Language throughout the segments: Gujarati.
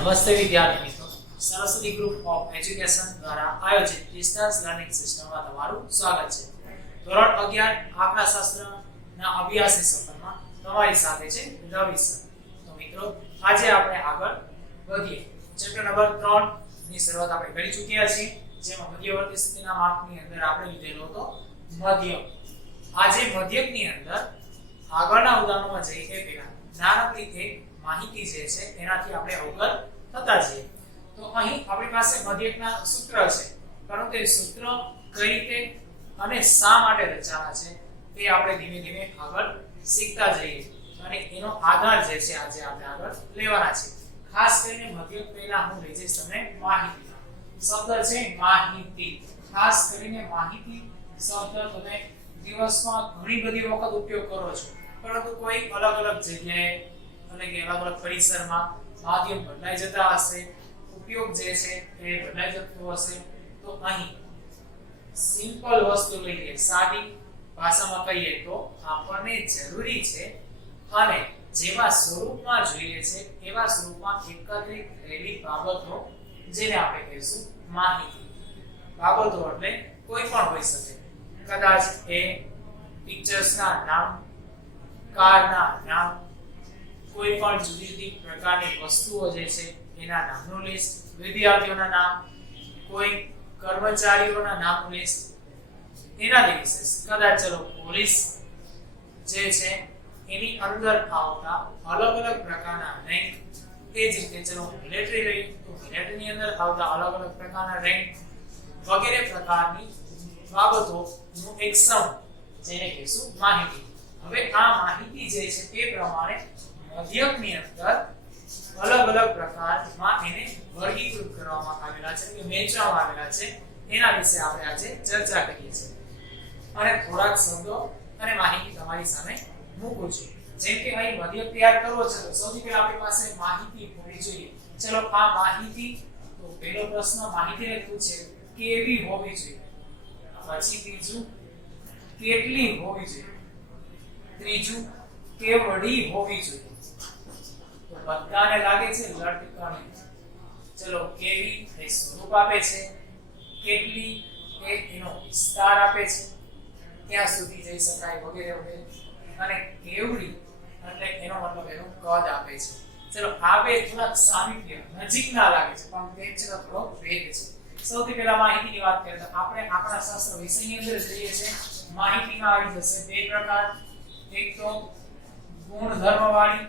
નમસ્તે વિદ્યાર્થી મિત્રો, સરસ્વતી ગ્રુપ ઓફ એજ્યુકેશન દ્વારા આયોજિત ડિસ્ટન્સ લર્નિંગ સિસ્ટમમાં તમારું સ્વાગત છે. ધોરણ 11 આંકડાશાસ્ત્રના અભ્યાસની સફરમાં તમારી સાથે છે રવિ સર. તો મિત્રો, આજે આપણે આગળ વધીએ. ચેપ્ટર નંબર 3 ની શરૂઆત આપણે કરી ચૂક્યા છીએ, જેમાં મધ્યવર્તી સ્થિતિના માપની અંદર આપણે લીધેલો હતો મધ્યક. આજે મધ્યકની અંદર આગળના ઉદાહરણમાં જઈએ તે પહેલા નાનકડી એક માહિતી જે છે એનાથી આપણે અવગત થતા જઈએ. તો અહીં આપણી પાસે મધ્યકના સૂત્ર છે, પરંતુ એ સૂત્ર કઈ રીતે અને શા માટે રચાયા છે તે આપણે ધીમે ધીમે આગળ શીખતા જઈએ અને એનો આધાર જે છે આજે આપણે આગળ લેવાના છે. ખાસ કરીને મધ્યક પહેલા હું લઈ જઈશ તમને માહિતી. શબ્દ છે માહિતી. ખાસ કરીને માહિતી શબ્દ તમે દિવસમાં ઘણી બધી વખત ઉપયોગ કરો છો, પરંતુ કોઈ અલગ અલગ જગ્યાએ અને કે અલગ અલગ પરિસરમાં માધ્યમ બદલાઈ જતા હશે, ઉપયોગ જે છે એ બદલાઈ જતો હશે. તો અહીં સિમ્પલ વસ્તુ લઈએ, સાદી ભાષામાં કહીએ તો આપણને જરૂરી છે અને જેવા સ્વરૂપમાં જોઈએ છે એવા સ્વરૂપમાં એકત્રિત થયેલી બાબતો, જેને આપણે કહીશું માહિતી. બાબતો એટલે કોઈ પણ હોઈ શકે. કદાચ એ પિક્ચર્સના નામ, કારના નામ, કોઈ પણ જુદી જુદી પ્રકારની વસ્તુઓ જે છે એના નામનું લિસ્ટ, વિદ્યાર્થીઓના નામ, કોઈ કર્મચારીઓના નામનું લિસ્ટ, એનાથી વિશેષ કદાચ ચલો પોલીસ જે છે એની અંદર આવતા અલગ અલગ પ્રકારના રેન્ક, એ જ રીતે ચલો મિલિટરી લઈએ તો મિલિટરીની અંદર આવતા અલગ અલગ પ્રકારના રેન્ક વગેરે પ્રકારની બાબતોનું એક સમ, જેને કહીશું માહિતી. હવે આ માહિતી જે છે એ પ્રમાણે મધ્યકની અંદર અલગ અલગ પ્રકારમાં એને વર્ગીકૃત કરવામાં આવેલા છે કે વહેંચવામાં આવેલા છે. એના વિશે આપણે આજે ચર્ચા કરીએ છીએ અને થોડાક શબ્દો અને માહિતી તમારી સામે મૂકું છું. જેમ કે અહીં મધ્યક તૈયાર કરવો છે તો સૌથી પહેલા આપણી પાસે માહિતી હોવી જોઈએ. ચલો આ માહિતી, તો પહેલો પ્રશ્ન માહિતીને પૂછે કેવી હોવી જોઈએ, પછી બીજું કેટલી હોવી જોઈએ, ત્રીજું કેવડી હોવી જોઈએ. તો બધાને લાગે છે લટકણી. ચલો કેવી એ સ્વરૂપ આપે છે, કેટલી એ એનો વિસ્તાર આપે છે, ક્યાં સુધી જઈ શકાય વગેરે વગેરે, અને કેવડી એટલે એનો મતલબ એનું કદ આપે છે. ચલો આ બે થોડાક સામીપ્ય નજીકના લાગે છે, પણ તે છે થોડો ભેદ છે. સૌથી પહેલા માહિતીની વાત કરીએ તો આપણે આંકડાશાસ્ત્ર વિષયની અંદર જોઈએ છે. માહિતીમાં આવી જશે બે પ્રકાર. એક તો ગુણધર્મવાળી,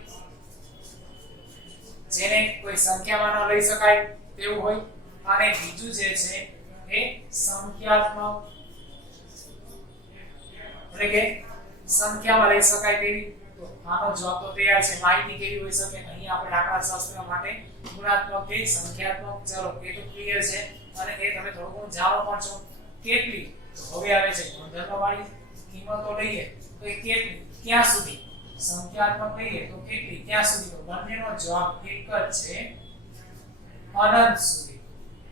જેને કોઈ સંખ્યામાં ન લઈ શકાય તેવું હોય, અને બીજું જે છે એ સંખ્યાત્મક, એટલે કે સંખ્યામાં લઈ શકાય તેવી. તો આનો જવાબ તો તૈયાર છે. માહિતી કેવી હોઈ શકે? અહીં આપણે આંકડાશાસ્ત્ર માટે ગુણાત્મક કે સંખ્યાત્મક, ચલો એ તો ક્લિયર છે અને એ તમે થોડું ઘણું જાણો પણ છો. કેટલી? તો હવે આવે છે ગુણધર્મવાળી. કિંમતો લઈએ તો એ કેટલી, ક્યાં સુધી? સંખ્યાત્મક લઈએ તો કેટલી, ક્યાં સુધી? તો બંનેનો જવાબ એક જ છે, અનંત સુધી.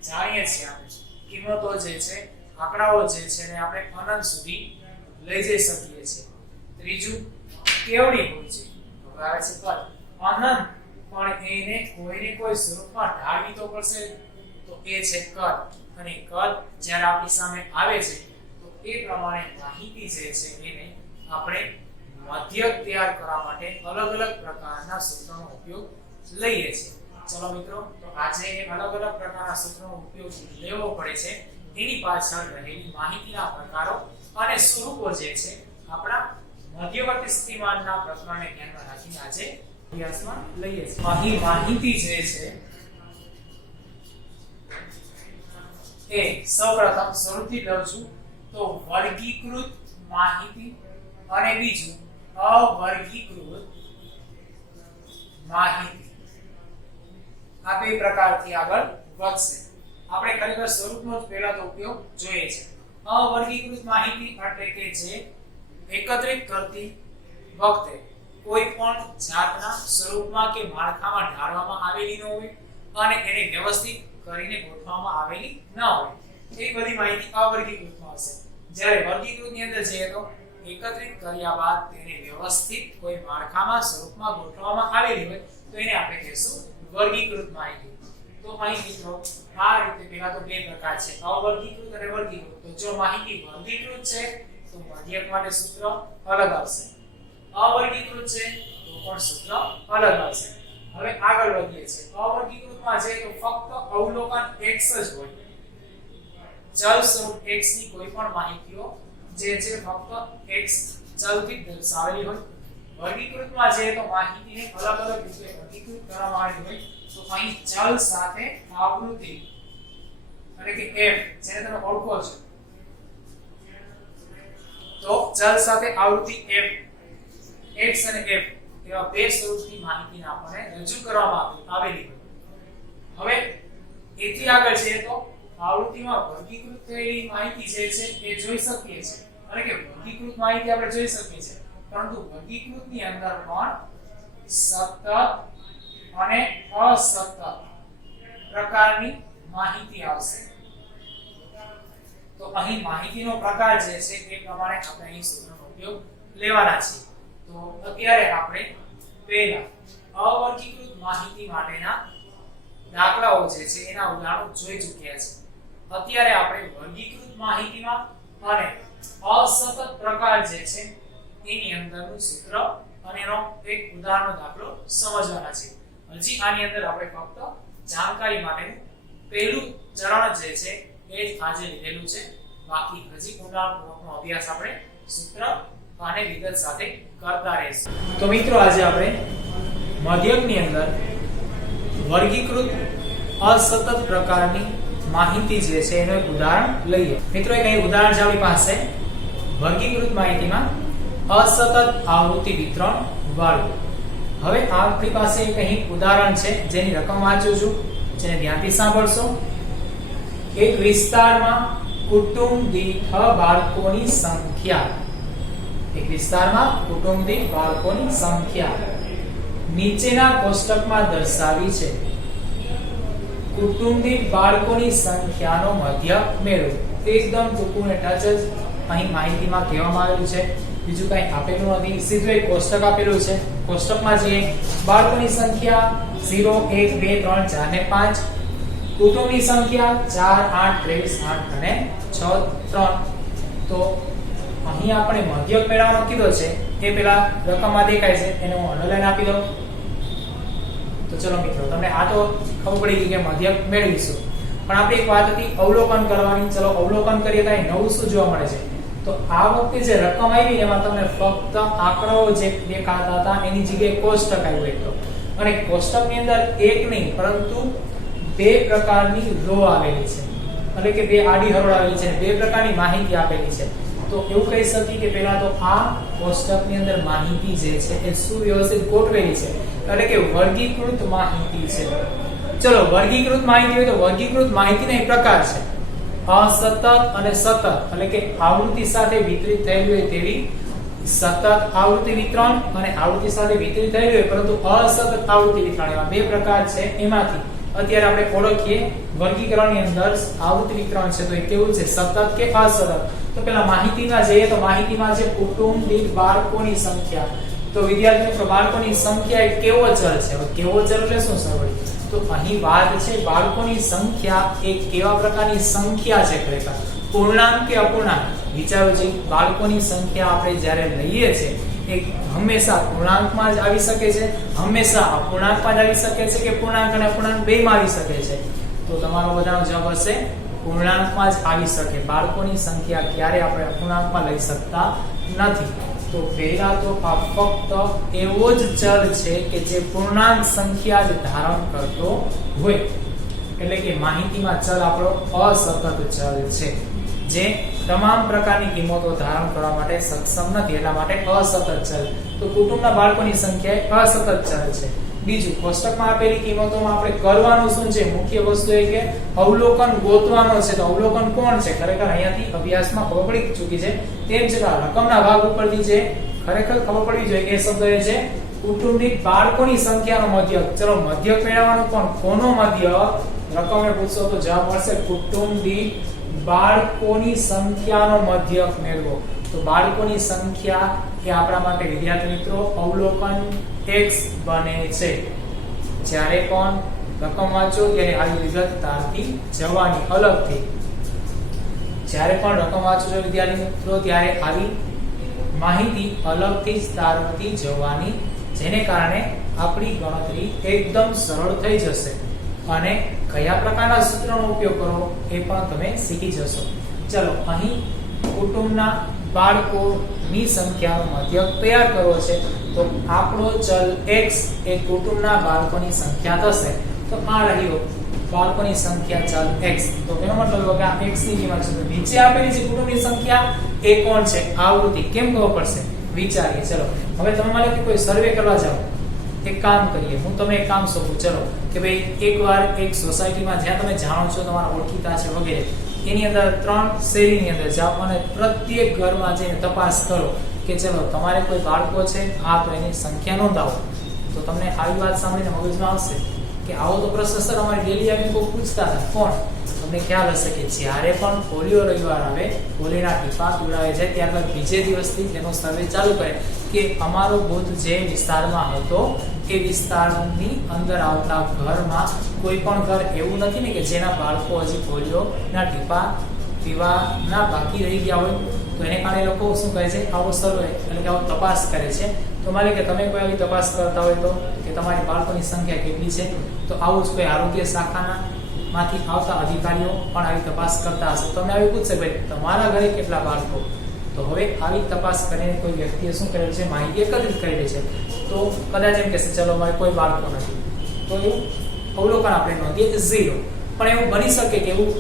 જાણીએ છીએ આપણે કિંમતો જે છે, આંકડાઓ જે છે ને આપણે અનંત સુધી લઈ જઈ શકીએ છીએ. ત્રીજું કેવડી હોય છે? તો આવે છે કદ. અનંત પણ એને કોઈને કોઈ સ્વરૂપમાં ઢાળવી તો પડશે, તો એ છે કદ. અને કદ જ્યારે આપણી સામે આવે છે તો એ પ્રમાણે માહિતી જે છે એને આપણે મધ્યક તૈયાર કરવા માટે અલગ અલગ પ્રકારના સૂત્રોનો ઉપયોગ લઈએ છીએ. ચલો મિત્રો, તો આજે અલગ અલગ પ્રકારના સૂત્રોનો ઉપયોગ લેવો પડે છે. એની પાછળ રહેલી માહિતીના પ્રકારો અને સ્વરૂપો જે છે આપણા મધ્યવર્તી સ્થિતિમાનના પ્રકરણને ધ્યાનમાં રાખીને આજે અભ્યાસમાં લઈએ છીએ. અહીં માહિતી જે છે એ સૌપ્રથમ શરૂથી લઉં છું તો વર્ગીકૃત માહિતી અને બીજું અવર્ગીકૃત માહિતી. આ બે પ્રકારથી આગળ વધશે. આપણે ખરેખર સ્વરૂપનો જ પહેલા તો ઉપયોગ જોઈએ છે. અવર્ગીકૃત માહિતી એટલે કે જે એકત્રિત કરતી વખતે કોઈ પણ જાતના સ્વરૂપમાં કે માળખામાં ઢાળવામાં આવેલી ન હોય અને એને વ્યવસ્થિત કરીને ગોઠવવામાં આવેલી ન હોય, એ બધી માહિતી અવર્ગીકૃતમાં હશે. જ્યારે વર્ગીકૃતની અંદર જઈએ તો એકત્રિત કર્યા બાદ તેને વ્યવસ્થિત કોઈ માળખામાં સ્વરૂપમાં ગોઠવવામાં આવેલી હોય તો એને આપણે કહીશું વર્ગીકૃત માહિતી. તો અહીં મિત્રો આ રીતે પેલા તો બે પ્રકાર છે, અવર્ગીકૃત અને વર્ગીકૃત. તો જો માહિતી વર્ગીકૃત છે તો મધ્યક માટે સૂત્ર અલગ આવશે, અવર્ગીકૃત છે તો પણ સૂત્ર અલગ આવશે. હવે આગળ વધીએ છીએ. અવર્ગીકૃતમાં છે તો ફક્ત અવલોકન x જ હોય, ચલ સ્વરૂપ x ની કોઈ પણ માહિતીઓ જે છે ફક્ત x ચલથી દર્શાવેલી હોય. વર્ગીકૃતમાં છે તો માહિતીને અલગ અલગ રીતે વર્ગીકૃત કરવામાં આવી હોય. તો અહીં ચલ સાથે આવૃત્તિ એટલે કે f જેને તમે ઓળખો છો, તો ચલ સાથે આવૃત્તિ f, x અને f એવા બે સ્વરૂપની માહિતીને આપણને રજૂ કરવામાં આવેલી હોય. હવે એથી આગળ છે તો આવૃત્તિમાં વર્ગીકૃત થયેલી માહિતી જે છે એ જોઈ શકીએ છીએ, એટલે કે વર્ગીકૃત માહિતી આપણે જોઈ શકીએ છીએ, પરંતુ વર્ગીકૃતની અંદર પણ સતત અને અસતત પ્રકારની માહિતી આવશે. તો અહીં માહિતીનો પ્રકાર જે છે એ પ્રમાણે આપણે અહીં સૂત્રનો ઉપયોગ લેવાના છે. તો અત્યારે આપણે પહેલા અવર્ગીકૃત માહિતી માટેના દાખલાઓ જે છે એના ઉદાહરણો જોઈ ચૂક્યા છે. અત્યારે આપણે વર્ગીકૃત માહિતીમાં અને અસતત પ્રકાર જે છે એની અંદરનું સૂત્ર અને એનો એક ઉદાહરણનો દાખલો સમજવાના છે. હજી આની અંદર આપણે ફક્ત જાણકારી માટેનું પહેલું ચરણ જે છે એ જ આજે લીધેલું છે. બાકી હજી ઊંડાણપૂર્વકનો અભ્યાસ આપણે સૂત્ર અને વિગત સાથે કરતા રહીશું. તો મિત્રો આજે આપણે મધ્યકની અંદર વર્ગીકૃત અસતત પ્રકારની માહિતી જે છે એનું એક ઉદાહરણ લઈએ. મિત્રો એક અહીં ઉદાહરણ છે આપણી પાસે વર્ગીકૃત માહિતીમાં અસતત આવૃત્તિ વિતરણ વાળું. હવે આપણી પાસે એક અહીં ઉદાહરણ છે જેની રકમ વાંચું છું, જેને ધ્યાનથી સાંભળશો. એક વિસ્તારમાં કુટુંબ દીઠ બાળકોની સંખ્યા, એક વિસ્તારમાં કુટુંબ દીઠ બાળકોની સંખ્યા નીચેના કોષ્ટકમાં દર્શાવી છે. કુટુંબ દીઠ બાળકોની સંખ્યાનો મધ્યક મેળવો. એકદમ ટૂંકું ને ટચ જ અહીં માહિતીમાં કહેવામાં આવેલું છે, બીજું કંઈ આપેલું નથી. સીધું એક કોષ્ટક આપેલું છે. કોષ્ટકમાં જે બાળકોની સંખ્યા 0 1 2 3 4 ને 5, કુટુંબની સંખ્યા 4 8 23 8 અને 6 3. તો અહીં આપણે મધ્યક મેળવવાનો કીધો છે એ પેલા રકમમાં દેખાય છે, એને હું અંડરલાઈન આપી દઉં. તો ચલો મિત્રો તમને આ તો ખબર પડી ગઈ કે મધ્યક મેળવીશું, પણ આપણે એક વાત હતી અવલોકન કરવાની. ચલો અવલોકન કરીએ તો નવું શું જોવા મળે છે. તો આ વખતે જે રકમ આવી એમાં તમને ફક્ત આંકડાઓ જે દેખાતા હતા એની જગ્યાએ કોષ્ટક આવ્યું એક તો, અને કોષ્ટકની અંદર એક નહીં પરંતુ બે પ્રકારની રો આવેલી છે, એટલે કે બે આડી હરોળ આવેલી છે, બે પ્રકારની માહિતી આપેલી છે. તો એવું કહી શકીએ કે પહેલા તો આ કોષ્ટકની અંદર માહિતી જે છે એ સુવ્યવસ્થિત ગોઠવેલી છે, એટલે કે વર્ગીકૃત માહિતી છે. ચલો વર્ગીકૃત માહિતી હોય તો વર્ગીકૃત માહિતીના એક પ્રકાર છે અસતત અને સતત, એટલે કે આવૃત્તિ સાથે વિતરિત થયેલી હોય તેવી સતત આવૃત્તિ વિતરણ અને આવૃત્તિ સાથે વિતરિત થયેલી હોય પરંતુ અસતત આવૃત્તિ વિતરણ, એવા બે પ્રકાર છે. એમાંથી અત્યારે આપણે ઓળખીએ વર્ગીકરણની અંદર આવૃત્તિ વિતરણ છે તો એ કેવું છે, સતત કે અસતત. તો પેલા માહિતીમાં જઈએ તો માહિતીમાં છે કુટુંબ દીઠ બાળકોની સંખ્યા. તો વિદ્યાર્થી મિત્રો બાળકોની સંખ્યા એ કેવો ચલ છે. હવે કેવો ચલ એટલે શું સરવળી? તો અહીં વાત છે બાળકોની સંખ્યા એ કેવા પ્રકારની સંખ્યા છે, ખરેખર પૂર્ણાંક કે અપૂર્ણાંક. વિચારો છે બાળકોની સંખ્યા આપણે જ્યારે લઈએ છીએ એ હંમેશા પૂર્ણાંકમાં જ આવી શકે છે, હંમેશા અપૂર્ણાંકમાં જ આવી શકે છે, કે પૂર્ણાંક અને અપૂર્ણાંક બેમાં આવી શકે છે. તો તમારો બધાનો જવાબ હશે પૂર્ણાંકમાં જ આવી શકે. બાળકોની સંખ્યા ક્યારે આપણે અપૂર્ણાંકમાં લઈ શકતા નથી. તો પહેલા તો આ ફક્ત એવો જ ચલ છે કે જે પૂર્ણાંક સંખ્યા જ ધારણ કરતો હોય, એટલે કે માહિતીમાં ચલ આપણો અસતત ચલ છે જે તમામ પ્રકારની કિંમતો ધારણ કરવા માટે સક્ષમ નથી, એટલા માટે અસતત ચલ. તો કુટુંબના બાળકોની સંખ્યા અસતત ચલ છે. બીજું કોષ્ટકમાં આપેલી કિંમતોમાં આપણે કરવાનું શું છે, મુખ્ય વસ્તુ એ કે અવલોકન ગોતવાનો છે. તો અવલોકન કોણ છે, ખરેખર અહીંયાથી અભ્યાસમાં ખબર પડી ચૂકી છે. તેમ છતાં રકમના ભાગ ઉપરથી જે ખરેખર ખબર પડવી જોઈએ એ શબ્દ એ છે કુટુંબની બાળકોની સંખ્યાનો મધ્યક. ચલો મધ્યક મેળવવાનો પણ કોનો મધ્યક? રકમને પૂછશો તો જવાબ મળશે કુટુંબની બાળકોની સંખ્યાનો મધ્યક મેળવો. તો બાળકોની સંખ્યા એ આપણા માટે વિદ્યાર્થી મિત્રો અવલોકન x બને છે. જ્યારે પણ રકમ વાંચો ત્યારે આવી વિગત તારથી જવાની અલગથી જ્યારે પણ રકમ વાંચો છો વિદ્યાર્થી મિત્રો ત્યારે આવી માહિતી અલગથી જ તારથી જવાની, જેને કારણે આપણી ગણતરી એકદમ સરળ થઈ જશે અને કયા પ્રકારના સૂત્રનો ઉપયોગ કરવો એ પણ તમે શીખી જશો. ચલો, અહીં કુટુંબના બાળકોની સંખ્યાનો મધ્યક તૈયાર કરવો છે. તો આપણો ચલ x એ કુટુંબના બાળકોની સંખ્યા થશે. તો આ રહ્યો બાળકોની સંખ્યા ચલ x. તો એનો મતલબ કે આ x ની કિંમત છે. તો નીચે આપેલી છે કુટુંબની સંખ્યા એ કોણ છે? આવૃત્તિ. કેમ ખબર પડશે? વિચારીએ. ચલો, હવે તમે માનો કે કોઈ સર્વે કરવા જાઓ, એક કામ કરીએ, હું તમને એક કામ સોંપું. ચલો કે ભાઈ એકવાર એક સોસાયટીમાં જ્યાં તમે જાણો છો તમારા ઓળખીતા છે વગેરે, એની અંદર 3 શેરીની અંદર જાઓ અને પ્રત્યેક ઘરમાં જઈને તપાસ કરો કે ચલો તમારે કોઈ બાળકો છે, હા તો એની સંખ્યા નોંધાવો. તો તમને આવી વાત સાંભળીને મગજમાં આવશે કે આવો તો પ્રશ્ન સર અમારી ડેલી આવીને કોઈ પૂછતા હતા. કોણ? તમને ખ્યાલ હશે કે જ્યારે પણ પોલિયો રવિવાર આવે, પોલિયોના ટીપા પીવડાવે જાય, ત્યારબાદ બીજે દિવસથી તેનો સર્વે ચાલુ કરે કે અમારો બુથ જે વિસ્તારમાં હતો એ વિસ્તારની અંદર આવતા ઘરમાં કોઈ પણ ઘર એવું નથી ને કે જેના બાળકો હજી પોલિયોના ટીપા પીવાના બાકી રહી ગયા હોય. તો એને કારણે લોકો શું કરે છે? આવો સર્વે એટલે કે આવો તપાસ કરે છે. તો માની કે તમે કોઈ આવી તપાસ કરતા હોય તો કે તમારી બાળકોની સંખ્યા કેટલી છે, તો આવું જ કોઈ આરોગ્ય શાખાના માંથી આવતા અધિકારીઓ પણ આવી તપાસ કરતા હશે. તમને આવી પૂછશે ભાઈ તમારા ઘરે કેટલા બાળકો? તો હવે આવી તપાસ કરીને કોઈ વ્યક્તિએ શું કરેલું છે? માહિતી એકત્રિત કરેલી છે. તો કદાચ એમ કહેશે ચલો મારે કોઈ બાળકો નથી, તો એવું અવલોકન આપણે નોંધીએ 0. પણ એવું બની શકે કે એવું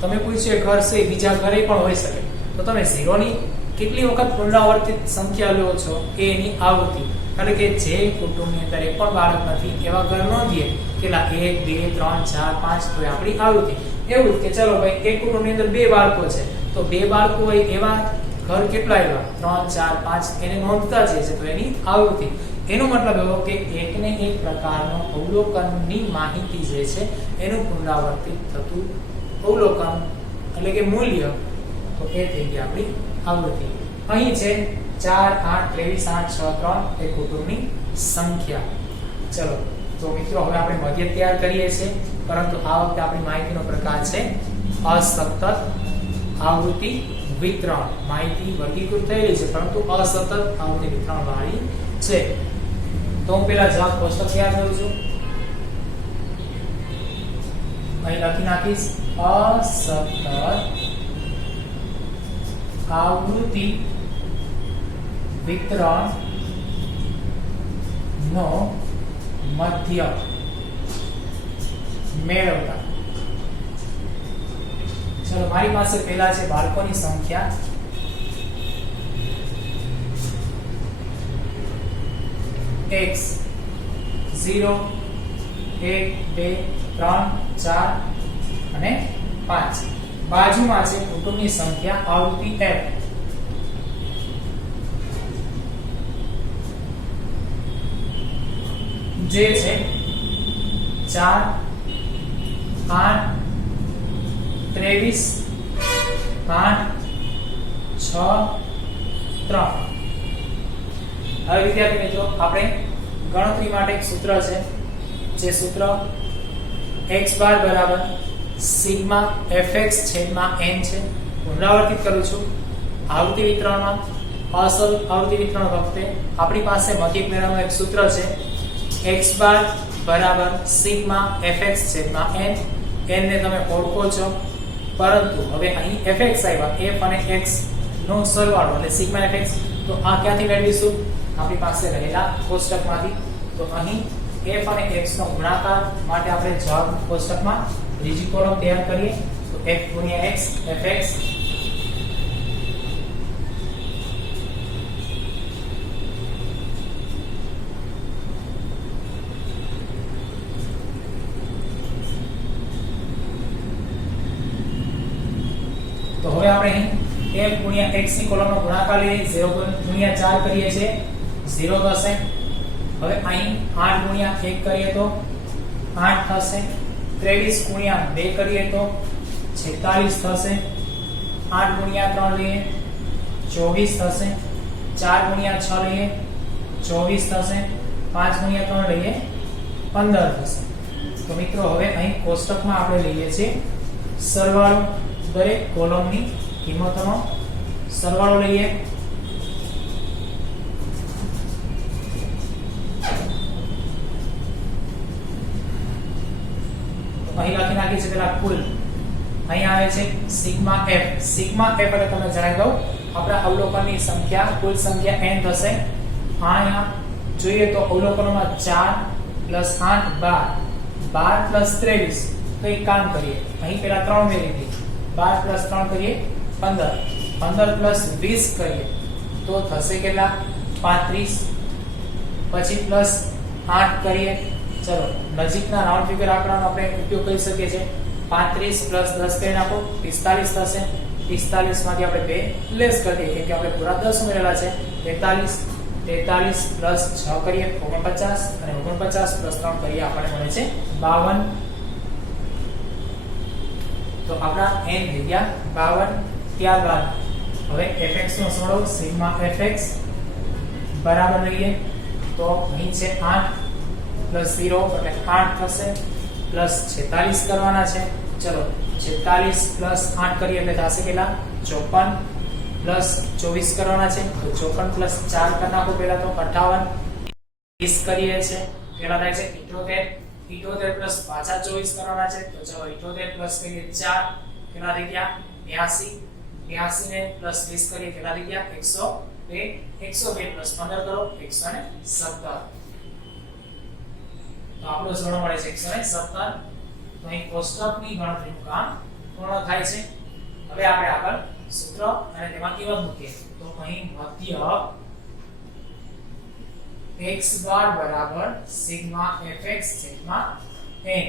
તમે પૂછ્યું ઘર છે બીજા ઘરે પણ હોઈ શકે. તો તમે 0 ની કેટલી વખત પુનરાવર્તિત સંખ્યા લો છો એ એની આવૃત્તિ. એટલે કે જે કુટુંબની અંદર એક પણ બાળક નથી એવા ઘર નોંધીએ કેટલા 1 2 3 4 5, તો આપણી આવૃત્તિ. એવું કે ચલો ભાઈ એક કુટુંબની અંદર 2 બાળકો છે, તો 2 બાળકો હોય એવા ઘર કેટલા આવ્યા? 3 4 5, એને નોંધતા જ છે, તો એની આવૃત્તિ. એનો મતલબ એવો કે એકને એક પ્રકારનો અવલોકનની માહિતી જે છે એનું પુનરાવર્તિત થતું અવલોકન એટલે કે મૂલ્ય, તો એ થઈ ગઈ આપણી આવૃત્તિ. અહીં છે 4 8 23 8 6 3 એ કુટુંબની સંખ્યા. ચલો, તો મિત્રો હવે આપણે મધ્ય તૈયાર કરીએ છીએ, પરંતુ આ વખતે આપણી માહિતીનો પ્રકાર છે અસતત આવૃત્તિ વિતરણ. માહિતી વર્ગીકૃત થયેલી છે પરંતુ અસતત આવૃત્તિ વિતરણ વાળી છે. તો હું પહેલા જવાબ કોષ્ટક તૈયાર કરું છું. અહીં લખી નાખીશ અસતત આવૃત્તિ વિતરણ નો મધ્ય મેળવતા. ચલો, મારી પાસે પહેલા છે બાળકોની સંખ્યા x 0 1 2 3 4 અને 5. બાજુમાં છે કુટુંબની સંખ્યા આવૃત્તિ f જે છે 4 8 23 8 6 3. હવે વિદ્યાર્થી મિત્રો આપણે ગણતરી માટે એક સૂત્ર છે, જે સૂત્ર x બાર બરાબર સિગ્મા fx છેદમાં n છે. પુનરાવર્તિત કરું છું. આવૃત્તિ વિતરણમાં અસલ આવૃત્તિ વિતરણ વખતે આપણી પાસે મધ્યક મેળવવાનું એક સૂત્ર છે x બાર બરાબર સિગ્મા fx છેદમાં n. n ને તમે ઓળખો છો, પરંતુ હવે અહીં fx આવ્યા, f અને x નો સરવાળો એટલે સિગ્મા fx. તો આ ક્યાંથી મેળવીશું? આપણી પાસે રહેલા કોષ્ટકમાંથી. તો અહીં f અને x નો ગુણાકાર માટે આપણે જવાબ કોષ્ટકમાં ત્રીજી કોલમ તૈયાર કરીએ. તો f ગુણ્યા x fx તો હવે આપણે અહીં f ગુણ્યા x ની કોલમનો ગુણાકાર લઈએ, 0 ગુણ્યા 4 કરીએ છીએ 0 થશે. હવે અહીં 8 ગુણ્યા 1 કરીએ તો 8 થશે. 23 ગુણ્યા 2 કરીએ તો 46 થશે. 8 ગુણ્યા 3 લઈએ 24 થશે. 4 ગુણ્યા 6 લઈએ 24 થશે. 5 ગુણ્યા 3 લઈએ 15 થશે। તો મિત્રો હવે અહીં કોષ્ટકમાં આપણે લઈએ છીએ સરવાળો, દરેક કોલમની કિંમતોનો સરવાળો લઈએ। અહીં લખી નાખી છે પેલા કુલ, અહીં આવે છે સિગ્મા એફ। સિગ્મા એફ એટલે તમને જણાવી દઉં આપણા અવલોકનની સંખ્યા, કુલ સંખ્યા n થશે। અહીંયા જોઈએ તો અવલોકનોમાં 4 + 8 12 + 23। તો એક કામ કરીએ, અહીં પેલા 3 મેળવી દઈએ, 12 + 3 કરીએ 15, 15 + 20 કરીએ તો થશે કેટલા 35, પછી +8 કરીએ। ચલો નજીકના રાઉન્ડ ફિગર આંકડાનો આપણે ઉપયોગ કરી શકીએ છીએ। 35 + 10 કરી નાખો 45 થશે। 45 માંથી આપણે 2 લેસ કરી દઈએ કે આપણે પૂરા 10 ઉમેરેલા છે। 43 + 6 કરીએ 49 અને 49 + 3 કરીએ આપણને મળે છે 52। તો આપણા n થઈ ગયા 52। ત્યારબાદ હવે fx નો સરવાળો સિગ્મા fx બરાબર લઈએ તો અહીં છે 8 + 0 એટલે 8 થશે, +46 કરવાના છે। ચલો 46 + 8 કરીએ એટલે થશે કેટલા 54, +24 કરવાના છે તો 54 + 4 કરી નાખો પહેલા તો 58, 20 કરીએ છે કેટલા થાય છે 78, 78 + પાછા 24 કરવાના છે તો ચલો 78 + કરીએ 4 કેટલા થઈ ગયા 82, 82 ને +20 કરીએ કેટલા થઈ ગયા 102, 102 + 15 કરો 117। તો આપણો સરવાળો મળે છે 117। તો અહીં કોષ્ટકની ગણતરીનું કામ પૂર્ણ થાય છે। હવે આપણે આગળ સૂત્ર અને તેમાં કિંમત મૂકીએ તો અહીં મધ્ય x બાર બરાબર સિગ્મા fx છેદમાં n,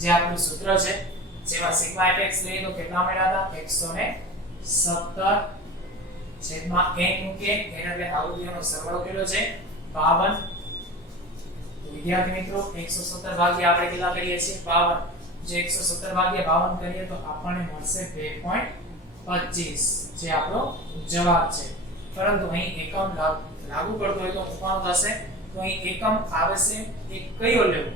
જે આપણું સૂત્ર છે જેમાં સિગ્મા fx લઈએ તો કેટલા મળ્યા હતા 117 છેદમાં n મૂકીએ એટલે આવૃત્તિઓનો સરવાળો કેટલો છે 52। વિદ્યાર્થી મિત્રો 117 ભાગ્યા આપણે કેટલા કરીએ છીએ 52, જે 117 ભાગ્યા 52 કરીએ તો આપણને મળશે 2.25, જે આપણો જવાબ છે। પરંતુ અહીં એકમ લાગુ પડતો હોય તો મૂકવાનું થશે તો અહીં એકમ આવશે એ કયો લેવો,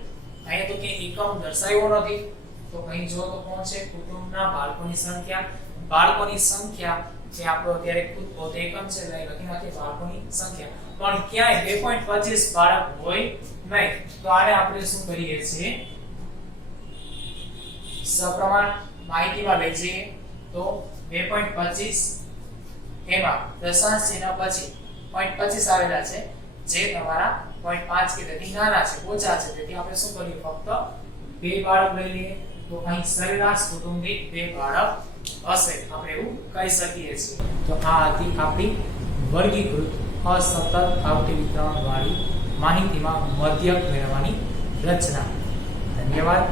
અહીંયા તો કે એકમ દર્શાવ્યો નથી તો અહીં જો તો કોણ છે કુટુંબના બાળકોની સંખ્યા, બાળકોની સંખ્યા જે આપણો અત્યારે ખુદ પોતે એકમ છે એટલે લખી નાખીએ બાળકોની સંખ્યા, પણ ક્યાંય 2.25 બાળક હોય નહીં તો આને આપણે શું કરીએ છીએ સપ્રમાણ માહિતીમાં લઈ જઈએ તો 2.25 એમાં દશાંશ ચિહ્ન પછી 0.25 આવેલા છે જે તમારા 0.5 કે તેથી નાના છે ઓછા છે, તેથી આપણે શું કરીએ ફક્ત 2 બાળક લઈ લઈએ તો અહીં સરેરાશ કુટુંબ દીઠ 2 બાળક હશે, આપણે એવું કહી શકીએ છીએ। તો આ હતી આપણી વર્ગીકૃત અસતત આવર્તી વિતરણ વાળી માહિતીમાં મધ્યક મેળવવાની રચના। ધન્યવાદ।